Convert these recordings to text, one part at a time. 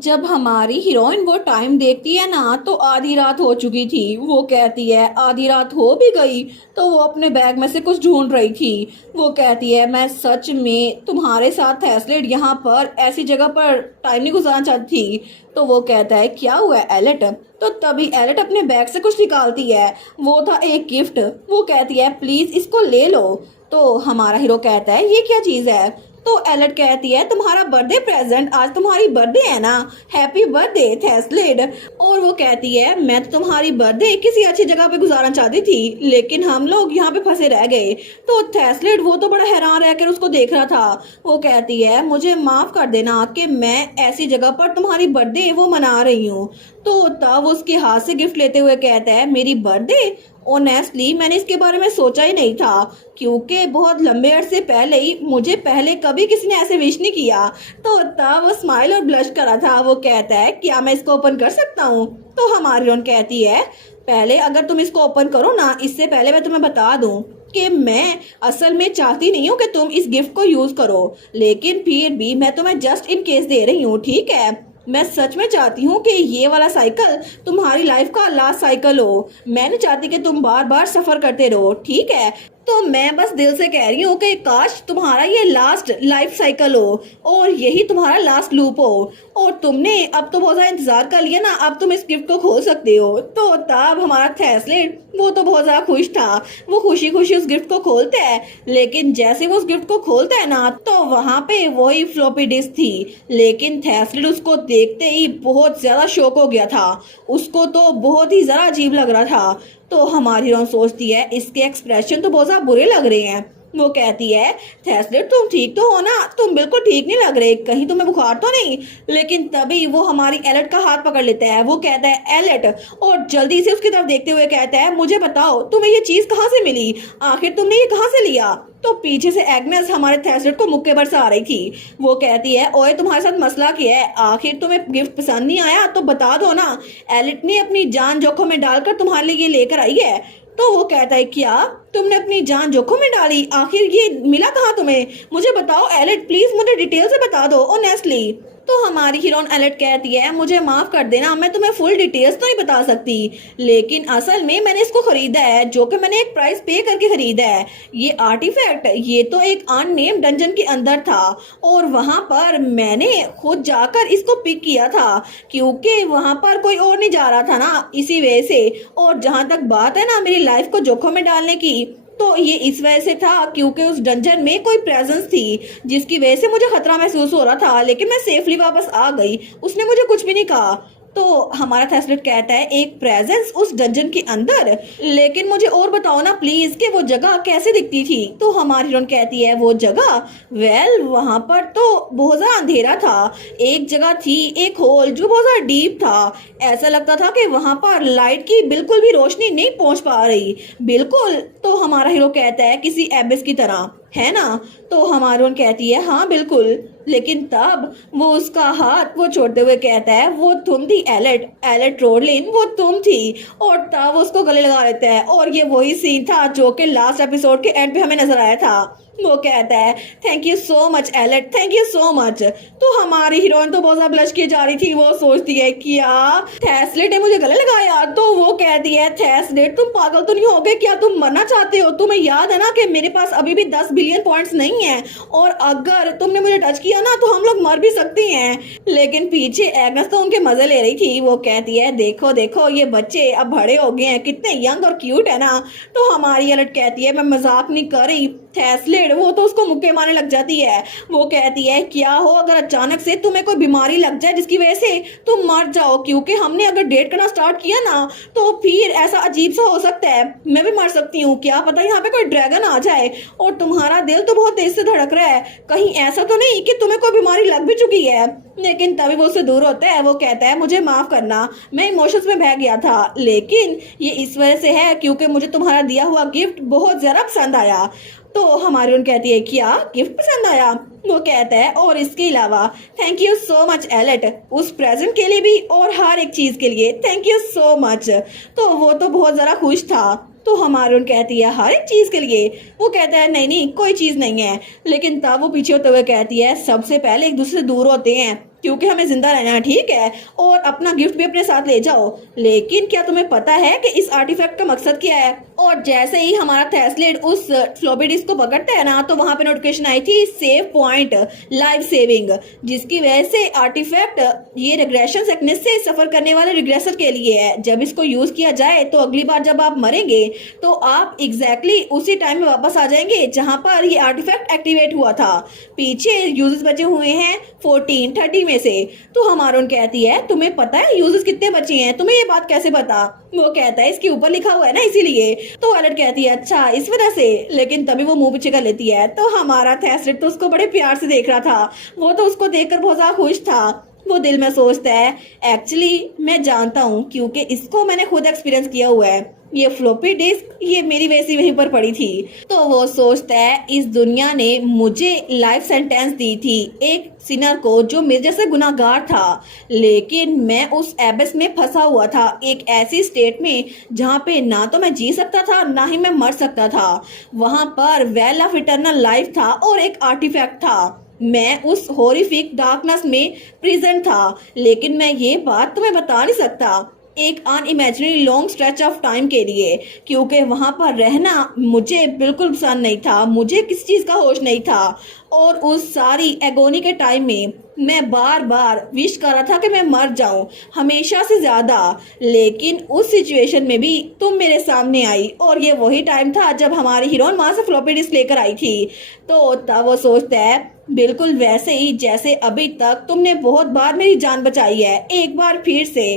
जब हमारी हीरोइन वो टाइम देखती है ना तो आधी रात हो चुकी थी। वो कहती है आधी रात हो भी गई। तो वो अपने बैग में से कुछ ढूंढ रही थी। वो कहती है मैं सच में तुम्हारे साथ थैसलेट यहाँ पर ऐसी जगह पर टाइम नहीं गुजारना चाहती थी। तो वो कहता है क्या हुआ है एलेट। तो तभी एलेट अपने बैग से कुछ निकालती है। वो था एक गिफ्ट। वो कहती है प्लीज इसको ले लो। तो हमारा हीरो कहता है ये क्या चीज है। तो एलेट कहती है तुम्हारा बर्थडे प्रेजेंट, आज तुम्हारी बर्थडे है ना, हैप्पी बर्थडे थैसलेट। और वो कहती है मैं तो तुम्हारी बर्थडे किसी अच्छी जगह पे गुजारना चाहती थी लेकिन हम लोग यहाँ पे फंसे रह गए। तो थैसलेट वो तो बड़ा हैरान रहकर उसको देख रहा था। वो कहती है मुझे माफ कर देना कि मैं ऐसी जगह पर तुम्हारी बर्थडे वो मना रही हूँ। तो तब उसके हाथ से गिफ्ट लेते हुए कहता है मेरी बर्थडे, ऑनेस्टली मैंने इसके बारे में सोचा ही नहीं था क्योंकि बहुत लंबे अरसे पहले ही मुझे पहले कभी किसी ने ऐसे विश नहीं किया। तो तब वो स्माइल और ब्लश करा था। वो कहता है क्या मैं इसको ओपन कर सकता हूँ। तो हमारी रोन कहती है पहले अगर तुम इसको ओपन करो ना, इससे पहले मैं तुम्हें बता दूं कि मैं असल में चाहती नहीं हूँ कि तुम इस गिफ्ट को यूज करो, लेकिन फिर भी मैं तुम्हें जस्ट इन केस दे रही हूँ, ठीक है। मैं सच में चाहती हूँ कि ये वाला साइकिल तुम्हारी लाइफ का लास्ट साइकिल हो। मैं नहीं चाहती कि तुम बार बार सफर करते रहो, ठीक है। तो मैं बस दिल से कह रही हूँ कि काश तुम्हारा ये लास्ट लाइफ साइकिल हो और यही तुम्हारा लास्ट लूप हो। और तुमने अब तो बहुत ज्यादा इंतजार कर लिया ना, अब तुम इस गिफ्ट को खोल सकते हो। तो तब हमारा थैसलेट वो तो बहुत ज्यादा खुश था। वो खुशी खुशी उस गिफ्ट को खोलता है, लेकिन जैसे वो उस गिफ्ट को खोलता है ना तो वहां पे वही फ्लॉपी डिस्क थी। लेकिन थैसलेट उसको देखते ही बहुत ज्यादा शॉक हो गया था। उसको तो बहुत ही ज्यादा अजीब लग रहा था। तो हमारी हीरोइन सोचती है इसके एक्सप्रेशन तो बहुत ज्यादा बुरे लग रहे हैं। वो कहती है थैसलेट तुम ठीक तो हो ना, तुम बिल्कुल ठीक नहीं लग रहे, कहीं तुम्हें बुखार तो नहीं। लेकिन तभी वो हमारी एलेट का हाथ पकड़ लेता है। वो कहता है एलेट, और जल्दी से उसकी तरफ देखते हुए कहता है मुझे बताओ तुम्हें ये चीज कहाँ से मिली, आखिर तुमने ये कहाँ से लिया। तो पीछे से एग्नेस हमारे थैसलेट को मुक्के बरसा रही थी। वो कहती है ओए तुम्हारे साथ मसला क्या है, आखिर तुम्हें गिफ्ट पसंद नहीं आया तो बता दो ना, एलेट ने अपनी जान जोखिम में डालकर तुम्हारे लिए ये लेकर आई है। तो वो कहता है क्या तुमने अपनी जान जोखिम में डाली, आखिर ये मिला कहाँ तुम्हें, मुझे बताओ एलेट, प्लीज मुझे डिटेल से बता दो ऑनेस्टली। तो हमारी हीरोइन एलेट कहती है मुझे माफ कर देना, मैं तुम्हें फुल डिटेल्स तो नहीं बता सकती, लेकिन असल में मैंने इसको खरीदा है, जो कि मैंने एक प्राइस पे करके खरीदा है। ये आर्टिफैक्ट ये तो एक अननेम डंजन के अंदर था और वहां पर मैंने खुद जाकर इसको पिक किया था क्योंकि वहां पर कोई और नहीं जा रहा था ना, इसी वजह से। और जहां तक बात है ना मेरी लाइफ को जोखिम में डालने की, तो ये इस वजह से था क्योंकि उस डंजन में कोई प्रेजेंस थी जिसकी वजह से मुझे खतरा महसूस हो रहा था, लेकिन मैं सेफली वापस आ गई, उसने मुझे कुछ भी नहीं कहा। तो हमारा थैसलेट कहता है एक प्रेजेंस उस डंजन के अंदर, लेकिन मुझे और बताओ ना प्लीज कि वो जगह कैसे दिखती थी। तो हमारी हीरोइन कहती है वो जगह, वेल वहां पर तो बहुत ज्यादा अंधेरा था। एक जगह थी एक होल जो बहुत ज्यादा डीप था, ऐसा लगता था कि वहां पर लाइट की बिल्कुल भी रोशनी नहीं पहुंच पा रही, बिल्कुल। तो हमारा हीरो कहता है किसी एबिस की तरह, है ना। तो हमारी उन कहती है हाँ बिल्कुल, लेकिन तब वो उसका हाथ वो छोड़ते हुए कहता है वो तुम थी एलेट, एलेट रोडलिन वो तुम थी। और तब उसको गले लगा लेता है और ये वही सीन था जो कि लास्ट एपिसोड के एंड पे हमें नजर आया था। वो कहता है thank you so much AILET, thank you so much. तो हमारी हीरोइन तो बहुत ज्यादा ब्लश की जा रही थी। वो सोचती है क्या थैसलेट ने मुझे गले लगाया। तो वो कहती है थैसलेट तुम पागल तो नहीं हो गए क्या, तुम मरना चाहते हो, तुम्हें याद है ना कि मेरे पास अभी भी 10 बिलियन पॉइंट्स नहीं है और अगर तुमने मुझे टच किया ना तो हम लोग मर भी सकते हैं। लेकिन पीछे एग्नेस तो उनके मजे ले रही थी। वो कहती है देखो देखो ये बच्चे अब बड़े हो गए हैं, कितने यंग और क्यूट है ना। तो हमारी एलेट कहती है मैं मजाक नहीं कर रही थैसलेट, वो तो उसको मुक्के मारने लग जाती है। वो कहती है क्या हो अगर अचानक से तुम्हें कोई बीमारी लग जाए जिसकी वजह से तुम मर जाओ, क्योंकि हमने अगर डेट करना स्टार्ट किया ना तो फिर ऐसा अजीब सा हो सकता है, मैं भी मर सकती हूँ, क्या पता यहाँ पे कोई ड्रैगन आ जाए। और तुम्हारा दिल तो बहुत तेज से धड़क रहा है, कहीं ऐसा तो नहीं कि तुम्हें कोई बीमारी लग भी चुकी है। लेकिन तभी वो उससे दूर होता है। वो कहता है मुझे माफ करना, मैं इमोशंस में बह गया था, लेकिन ये इस वजह से है क्योंकि मुझे तुम्हारा दिया हुआ गिफ्ट बहुत ज्यादा पसंद आया। तो हमारी उन कहती है क्या गिफ्ट पसंद आया। वो कहता है और इसके अलावा thank you so much AILET, उस प्रेजेंट के लिए भी और हर एक चीज के लिए थैंक यू सो मच। तो वो तो बहुत जरा खुश था। तो हमारी उन कहती है हर एक चीज के लिए। वो कहता है नहीं नहीं कोई चीज नहीं है, लेकिन तब वो पीछे होते हुए कहती है सबसे पहले एक दूसरे से दूर होते हैं क्योंकि हमें जिंदा रहना है, ठीक है, और अपना गिफ्ट भी अपने साथ ले जाओ। लेकिन क्या तुम्हें पता है कि इस आर्टिफैक्ट का मकसद क्या है? और जैसे ही हमारा थैसलिड उस फ्लॉपी डिस्क को पकड़ता है ना, तो वहां पे नोटिफिकेशन आई थी सेव पॉइंट लाइफ सेविंग, जिसकी वजह से आर्टिफैक्ट ये रिग्रेशन सिकनेस से सफर करने वाले रिग्रेसर के लिए है। जब इसको यूज किया जाए तो अगली बार जब आप मरेंगे तो आप एग्जैक्टली उसी टाइम में वापस आ जाएंगे जहां पर ये आर्टिफैक्ट एक्टिवेट हुआ था। पीछे यूजर्स बचे हुए हैं 14-30 में से। तो हमारून कहती है तुम्हें पता है यूजर्स कितने बचे हैं? तुम्हें ये बात कैसे पता? वो कहता है इसके ऊपर लिखा हुआ है ना, इसीलिए। तो एलेट कहती है अच्छा इस वजह से। लेकिन तभी वो मुंह पीछे कर लेती है। तो हमारा थैसलिड तो उसको बड़े प्यार से देख रहा था। वो तो उसको देखकर बहुत ज्यादा खुश था। वो दिल में सोचता है एक्चुअली मैं जानता हूँ, क्योंकि इसको मैंने खुद एक्सपीरियंस किया हुआ है। ये फ्लॉपी डिस्क ये मेरी वैसी वहीं पर पड़ी थी। तो वो सोचता है इस दुनिया ने मुझे लाइफ सेंटेंस दी थी, एक सिनर को जो मेरे जैसे गुनाहगार था, लेकिन मैं उस एबस में फंसा हुआ था, एक ऐसी स्टेट में जहाँ पे ना तो मैं जी सकता था ना ही मैं मर सकता था। वहां पर वेल ऑफ इटर्नल लाइफ था और एक आर्टिफैक्ट था। मैं उस हॉरिफिक डार्कनेस में प्रेजेंट था, लेकिन मैं ये बात तुम्हें बता नहीं सकता एक अनइमेजिनरी लॉन्ग स्ट्रेच ऑफ टाइम के लिए, क्योंकि वहां पर रहना मुझे बिल्कुल पसंद नहीं था। मुझे किस चीज का होश नहीं था। और उस सारी एगोनी के टाइम में मैं बार बार विश कर रहा था कि मैं मर जाऊं हमेशा से ज्यादा। लेकिन उस सिचुएशन में भी तुम मेरे सामने आई, और ये वही टाइम था जब हमारी हीरोइन वहां से फ्लॉपी डिस्क लेकर आई थी। तो तब वो सोचता है बिल्कुल वैसे ही जैसे अभी तक तुमने बहुत बार मेरी जान बचाई है, एक बार फिर से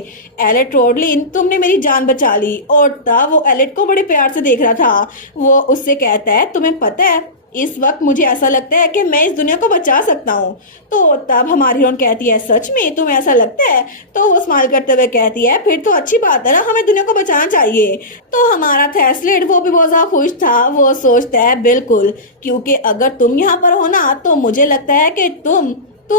एलेट रोडलिन तुमने मेरी जान बचा ली। और तब वो एलेट को बड़े प्यार से देख रहा था। वो उससे कहता है तुम्हें पता है इस वक्त मुझे ऐसा लगता है कि मैं इस दुनिया को बचा सकता हूँ। तो तब हमारी हीरोइन कहती है सच में तुम्हें ऐसा लगता है? तो वो स्माइल करते हुए कहती है फिर तो अच्छी बात है ना, हमें दुनिया को बचाना चाहिए। तो हमारा थैसलिड वो भी बहुत ज्यादा खुश था। वो सोचता है बिल्कुल, क्योंकि अगर तुम यहाँ पर हो ना तो मुझे लगता है कि तुम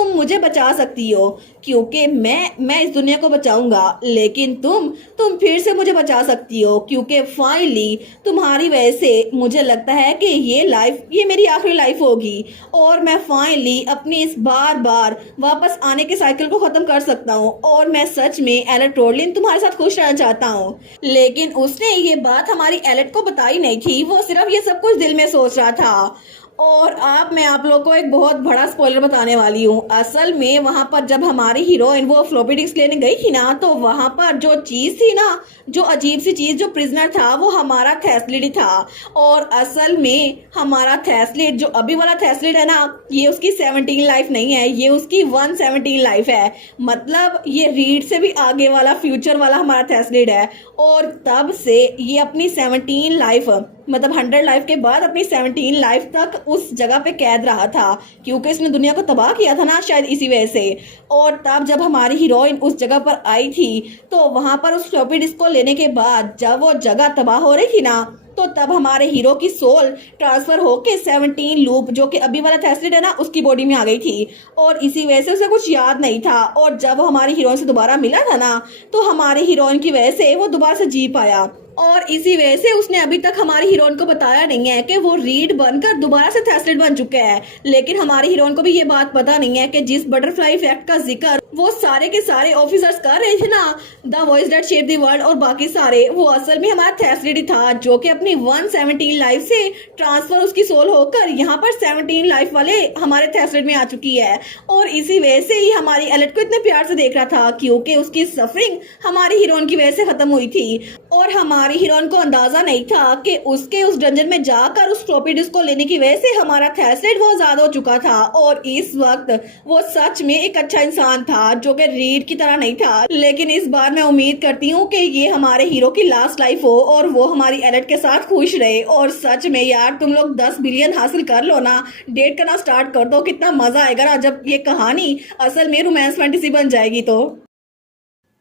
मुझे बचा सकती हो, क्योंकि मैं इस दुनिया को बचाऊंगा। लेकिन तुम फिर से मुझे बचा सकती हो, क्योंकि फाइनली तुम्हारी वजह से मुझे लगता है कि ये मेरी आखिरी लाइफ होगी, और मैं फाइनली अपनी इस बार बार वापस आने के साइकिल को खत्म कर सकता हूँ। और मैं सच में एलेट रोडलिन तुम्हारे साथ खुश रहना चाहता हूँ। लेकिन उसने ये बात हमारी एलेट को बताई नहीं थी। वो सिर्फ ये सब कुछ दिल में सोच रहा था। और अब मैं आप लोग को एक बहुत बड़ा स्पॉइलर बताने वाली हूँ। असल में वहां पर जब हमारी हीरोइन वो फ्लॉपी डिस्क लेने गई थी ना, तो वहां पर जो चीज थी ना, जो अजीब सी चीज, जो प्रिजनर था वो हमारा थैसलिड ही था। और असल में हमारा थैसलिड जो अभी वाला थैसलिड है ना, ये उसकी 17 लाइफ नहीं है, ये उसकी 117 लाइफ है। मतलब ये रीड से भी आगे वाला फ्यूचर वाला हमारा थैसलिड है। और तब से ये अपनी 17 लाइफ, मतलब 100 लाइफ के बाद अपनी 17 लाइफ तक उस जगह पे कैद रहा था, क्योंकि इसने दुनिया को तबाह किया था ना, शायद इसी वजह से। और तब जब हमारी हीरोइन उस जगह पर आई थी, तो वहां पर उस फ्लॉपी डिस्क को लेने के बाद जब वो जगह तबाह हो रही थी ना, तो तब हमारे हीरो की सोल ट्रांसफर होके 17 लूप, जो कि अभी वाला थैसलिड है ना, उसकी बॉडी में आ गई थी। और इसी वजह से उसे कुछ याद नहीं था। और जब वो हमारी हीरोइन से दोबारा मिला था ना, तो हमारी हीरोइन की वजह से वो दोबारा से जी पाया। और इसी वजह से उसने अभी तक हमारी हीरोइन को बताया नहीं है कि वो रीड बनकर दोबारा से थैसलिड बन चुके हैं। लेकिन हमारी हीरोइन को भी ये बात पता नहीं है कि जिस बटरफ्लाई इफेक्ट का जिक्र वो सारे के सारे ऑफिसर्स कर रहे थे ना, the voice that shape the world और बाकी सारे, वो असल में हमारा थैसलिड ही था, जो कि अपनी 117 लाइफ से ट्रांसफर उसकी सोल होकर यहाँ पर 17 लाइफ वाले हमारे थैसलिड में आ चुकी है। और इसी वजह से ही हमारी एलेट को इतने प्यार से देख रहा था, क्योंकि उसकी सफरिंग हमारी हीरोइन की वजह से खत्म हुई थी। और हमारी हीरोइन को अंदाजा नहीं था कि उसके उस डंजन में जाकर उस फ्लॉपी डिस्क को लेने की वजह से हमारा थैसलिड बहुत ज्यादा हो चुका था। और इस वक्त वो सच में एक अच्छा इंसान था, जो कि रीड की तरह नहीं था। लेकिन इस बार मैं उम्मीद करती हूँ कि ये हमारे हीरो की लास्ट लाइफ हो और वो हमारी एलेट के साथ खुश रहे। और सच में यार, तुम लोग 10 बिलियन हासिल कर लो ना, डेट करना स्टार्ट कर दो, कितना मजा आएगा ना जब ये कहानी असल में रोमांस फैंटेसी बन जाएगी। तो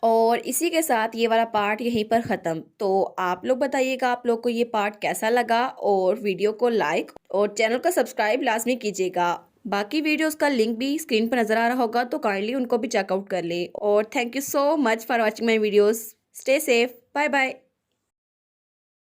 और इसी के साथ ये वाला पार्ट यहीं पर ख़त्म। तो आप लोग बताइएगा आप लोग को ये पार्ट कैसा लगा, और वीडियो को लाइक और चैनल को सब्सक्राइब लाजमी कीजिएगा। बाकी वीडियोस का लिंक भी स्क्रीन पर नज़र आ रहा होगा, तो काइंडली उनको भी चेकआउट कर ले। और thank you so much for watching my videos. Stay safe, bye bye.